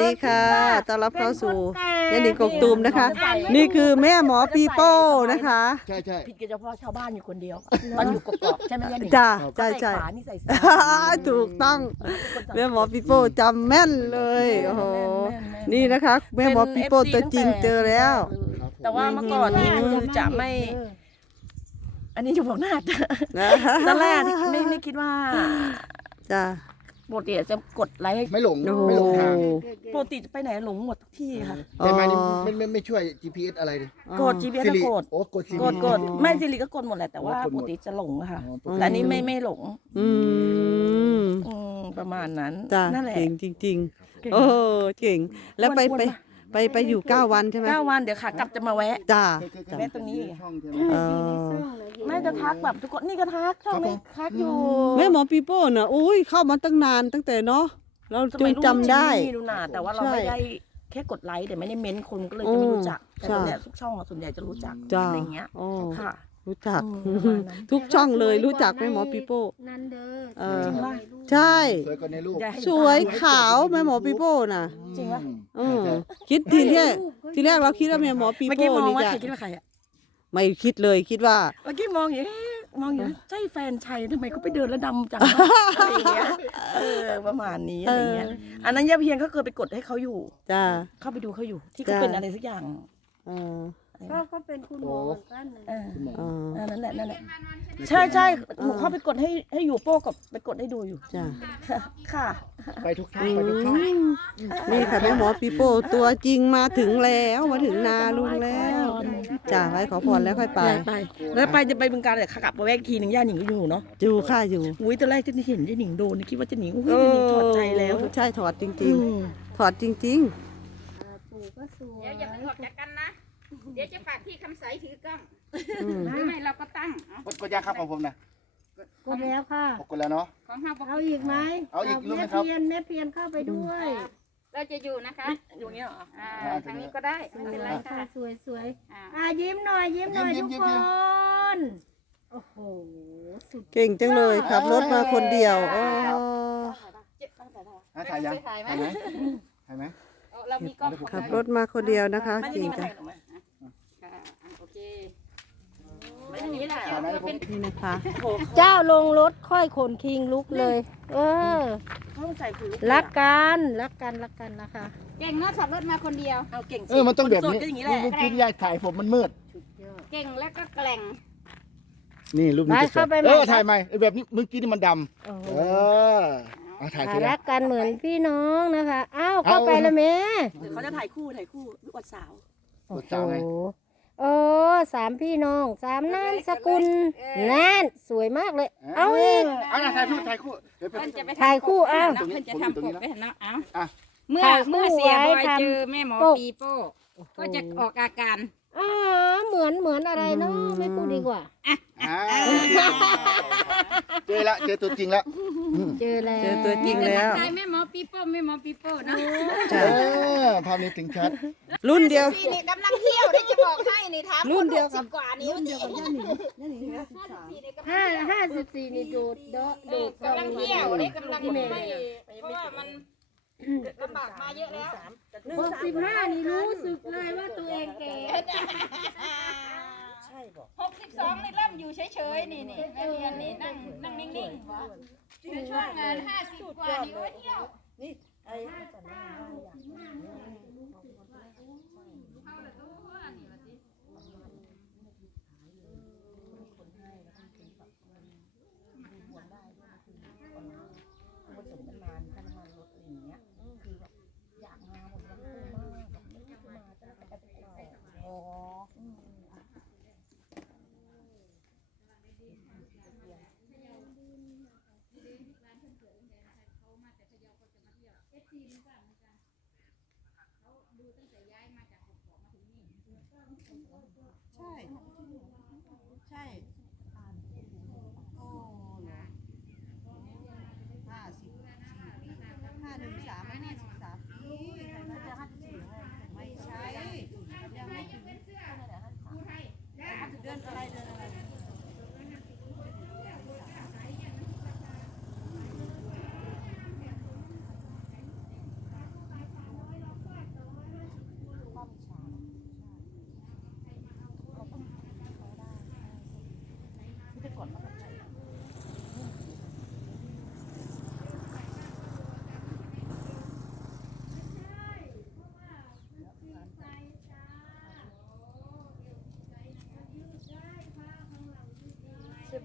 ดีค่ะต้อนรับเข้าสู่ยานิงกกตูมนะคะ นี่คือแม่หมอปีโป้นะคะ ใช่ใช่ผิดกันเฉพาะชาวบ้านอยู่คนเดียวตอนอยู่กกอกใช่ไหมยายหนิงจ้าใส่ใช่ใช่ขวานี่ใส่ซ้ายถูกต้องแม่หมอปีโป้จำแม่นเลยโอ้โหนี่นะคะแม่หมอปีโป้ตัวจริงเจอแล้ว แต่ว่าเมื่อก่อนนี่คือจะไม่อันนี้จะบอกหน้าตอนแรกไม่ไม่คิดว่าจ้า ปกติจะกดไลค์ให้ไม่หลงโอ้โหไม่หลงทางปกติจะไปไหนหลงหมดทุกที่ค่ะ แต่มานี่ไม่ไม่ไม่ช่วย GPS อะไรเลยกด GPS สิก็ริกดโอ้กดสิริกดกดไม่สิริก็กดหมดแหละแต่ว่าอ๋อกดหปมด กติจะหลงอะค่ะ อ๋อแต่อันนี้ไม่ไม่หลงอืมอืมประมาณนั้นจ้านั่นแหละ เก่งจริงเก่งๆโอ้เก่ง แล้วไปวนๆไปมา ไปไปอยู่เก้าวันใช่ไหมเก้าวันเดี๋ยวขากลับจะมาแวะ จ้าเคยเคยจ้า แม่ตรงนี้ช่องใช่ไหม เออไม่จะทักแบบทุกคนนี่ก็ทักช่องนี้ทักอยู่แม่หมอปีโป้น่ะอุ้ยเข้ามาตั้งนานตั้งแต่เนาะเราสจมัยงรุ่นจำได้จิมมี่ดูนาแต่ว่าเราใช่ไม่ได้แค่กดไลค์แต่ไม่ได้เม้นต์คนก็เลยจะไม่รู้จัก แต่ใช่ตรงเนี้ยทุกช่องอะส่วนใหญ่จะรู้จักจ้า อะไรเงี้ยโอ้ค่ะ รู้จัก อืมประมาณนั้น ทุกช่องเลยรู้จักแม่หมอปีโป้ นันเดอร์เออสวยใช่ สวยกว่าในรูปอย่าให้สวยตขาวแม่หมอปีโป้น่ะจริงปะเออคิดทีแรกทีแรกเราคิดว่าแม่หมอปีเมื่อกี้โป้มองนี่ว่าจะใครคิดว่าใครอะไม่คิดเลยคิดว่า เมื่อกี้มองอยู่เอ๊ะมองอยู่ใช่แฟนชัยทำไมเขาไปเดินแล้วดำจังอะไรอย่างเงี้ย เออประมาณนี้อะไรเงี้ย อันนั้นย่าเพียงเขาเคยไปกดให้เขาอยู่ จ้า เข้าไปดูเขาอยู่ ที่เขาจ้ะเป็นอะไรสักอย่างเออก็ก็เป็นคุณหมอเหมือนกันนะเออ ละนั่นแหละใช่ใช่หนูเข้าไปกดให้ให้อยู่โป้กับไปกดให้ดูอยู่จ้าค่ะ ไปทุกช่องไปทุกช่องนี่ค่ะแม่หมอปีโป้ตัวจริงมาถึงแล้วมาถึงนาลุงแล้วจ้าไว้ขอพรแล้วค่อยไป ไป แล้วไปจะไปบึงการแต่ขากลับมาแวะอีกทีหนึ่งย่าหนิงก็อยู่เนาะอยู่ค่ะอยู่อุ้ยตอนแรกที่เห็นย่าหนิงโดนนี่คิดว่าจะหนิงอุ้ยย่าหนิงถอดใจแล้วเออใช่ถอดจอืริงมๆถอดจริงเอ่อปู่ก็สวยเดี๋ยวอย่าเพิ่งออกจากกันนะเดี๋ยวจะฝากพี่คำใสถือกล้องๆ อืมหรือไม่เราก็ตั้งเอากดกดยังครับของผมนะกดแล้วค่ะ กดแล้วเนาะ ของเราปกเอาติอีกไหมเอาอีกรูปแม่นะครับ เพียนแม่เพียนเข้าไปด้วยเราจะอยู่นะคะอยู่เนี้ยเหรออ่าทางนี้ก็ได้ไม่เป็นไรค่ะสวยสวยอ่าอะยิ้มหน่อยยิ้มหน่อยยิ้ทุมกยิ้มคยิ้ม น โอ้โห สุดเก่งจังเลยขับรถมาคนเดียวอ๋ออะถ่ายยังถ่ายไหมถ่ายไหมถ่ายไหมเอาเรามีกล้องขับรถมาคนเดียวนะคะไม่ได้เก่งนี่มาจังถ่ายหนูไหม ค่ะอะโอเคไม่อย่าง นี้แหละถ่ายไหมเราเป็นนี่นะคะ เจ้าลงรถค่อยขนคิงลุกเลย เออเขาต้องใส่ผิวรักกันรักกันรักกันนะคะ เก่งเนาะขับรถมาคนเดียว เอาเก่งสิเออมันต้องแบบคนี้โสดก็อย่างนี้แหละเมื่อกี้ยายถ่ายผมมันมืด เก่งแล้วก็แกล่ง นี่รูปนี้ไปจะสวเข้ายไปใหเอม่อถ่ายใหม่เออแบบนี้เมื่อกี้นี่มันดโอ้โหำเออเอาถ่ายทีอะละรักกันเหมือนพี่น้องนะคะ อ้าวเอาเข้าไปแล้วแม่เดี๋ยวเขาจะถ่ายคู่ถ่ายคู่ลูกอดสาวโอ้กดโหสาวไง เออสามพี่น้องสามนามสกุลนั่นสวยมากเลย เอาอีกเอาถ่ายคู่ถ่ายคู่เดี๋ยวไป เพิ่นจะไปถ่ายคู่อ้าวเนาะเพิ่นจะทำปกไปเนาะเอาอะ เมื่อถ่ายคู่เมื่อเสียบไว้อยทำเจอแม่หมอปก ปีโป้ก็จะออกอาการอ่าเหมือนเหมือนอะไรเนาะไม่พูดดีกว่าอ่าเจอละเจอตัวจริงแล้วเจอแล้วเจอตัวจริงแล้ว ใช่แม่หมอปีโป้แม่หมอปีโป้เนาะเออภาพนี้ถึงชัด รุ่นเดียวพี่นี่กำลังเที่ยวได้จะบอกให้นี่ถามรุ่นเดียวกับ กว่านี้รุ่นเดียวกับย่าหนิงห้าห้าสิบสี่นี่โดดเดาะโดดกำลังเที่ยวได้กำลังพี่เมย์ไม่เพราะว่ามัน ลำบากมาเยอะแล้วหกสิบห้านี่รู้สึกเลยว่าตัวเองแก่หกสิบสองนี่เริ่มอยู่เฉยๆนี่นี่แม่เรียนนี่นั่งนั่งนิ่งๆวะในช่วงงานห้าสิบกว่านี่โอ้ยเที่ยว ใช่ ใช่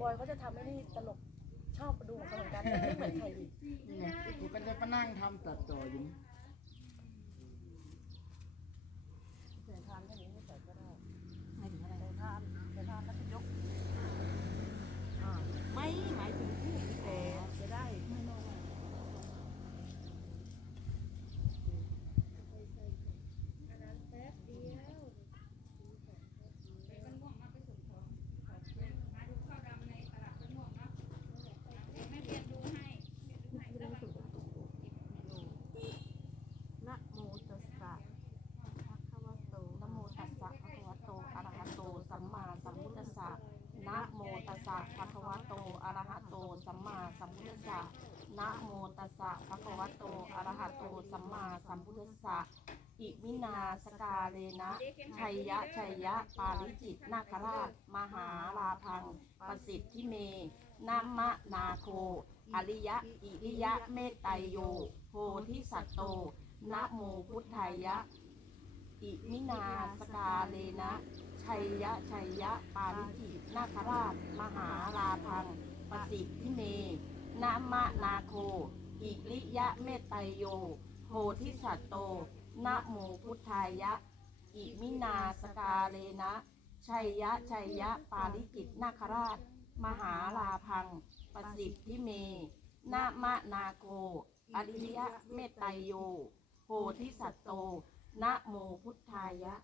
บอยเขาจะทำให้นี่ตลกชอบดูของเขาเหมือนกันแต่ไม่เหมือนใครดินี่ไงกูก็จะมานั่งทำตัดต่ออยู่นี่ เสียทานแค่นี้ไม่ใส่ก็ได้ไม่ถึงอะไรทานเสียทานแล้วก็ยกอ่าไม่หมายถึงผู้แต่จะได้ไม่นอก นะโมตัสสะภะคะวะโตนะโมตัสสะภะคะวะโตอะระหะโต สัมมาสัมพุทธัสสะนะโมตัสสะภะคะวะโตอะระหะโต สัมมา สัมพุทธัสะนะโมตัสสะภะคะวะโต อะระหะโต สัมมาสัมพุทธัสสะ อิมินาสกาเลนะ ชัยยะ ชัยยะ ปาริจิตนาคราช มหาลาพัง ประสิทธิเมนามมะนาโค อริยะ อิริยะ เมตไตรโย โพธิสัตโต นะโมพุทธายะ อิมินาสกาเลนะ ชัยยะ ชัยยะ ปาริจิตนาคราช มหาลาพัง ประสิทธิเม นามะนาโค อิริยะเมตไตรโย โพธิสัตโต นะโมพุทธายะ อิมินาสกาเลนะ ชัยยะ ชัยยะ ปาริจิตนาคราช มหาลาพังประสิทธิเมนามะนาโค อริยะเมตไตรโย โพธิสัตโต นะโมพุทธายะ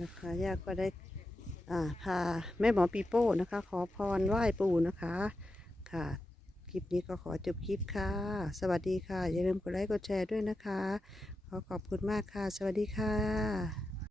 นะคะย่าก็ได้พาแม่หมอปีโป้นะคะ ขอพรไหว้ปู่นะคะค่ะคลิปนี้ก็ขอจบคลิปค่ะ สวัสดีค่ะ อย่าลืมกดไลค์กดแชร์ด้วยนะคะ ขอขอบคุณมากค่ะ สวัสดีค่ะ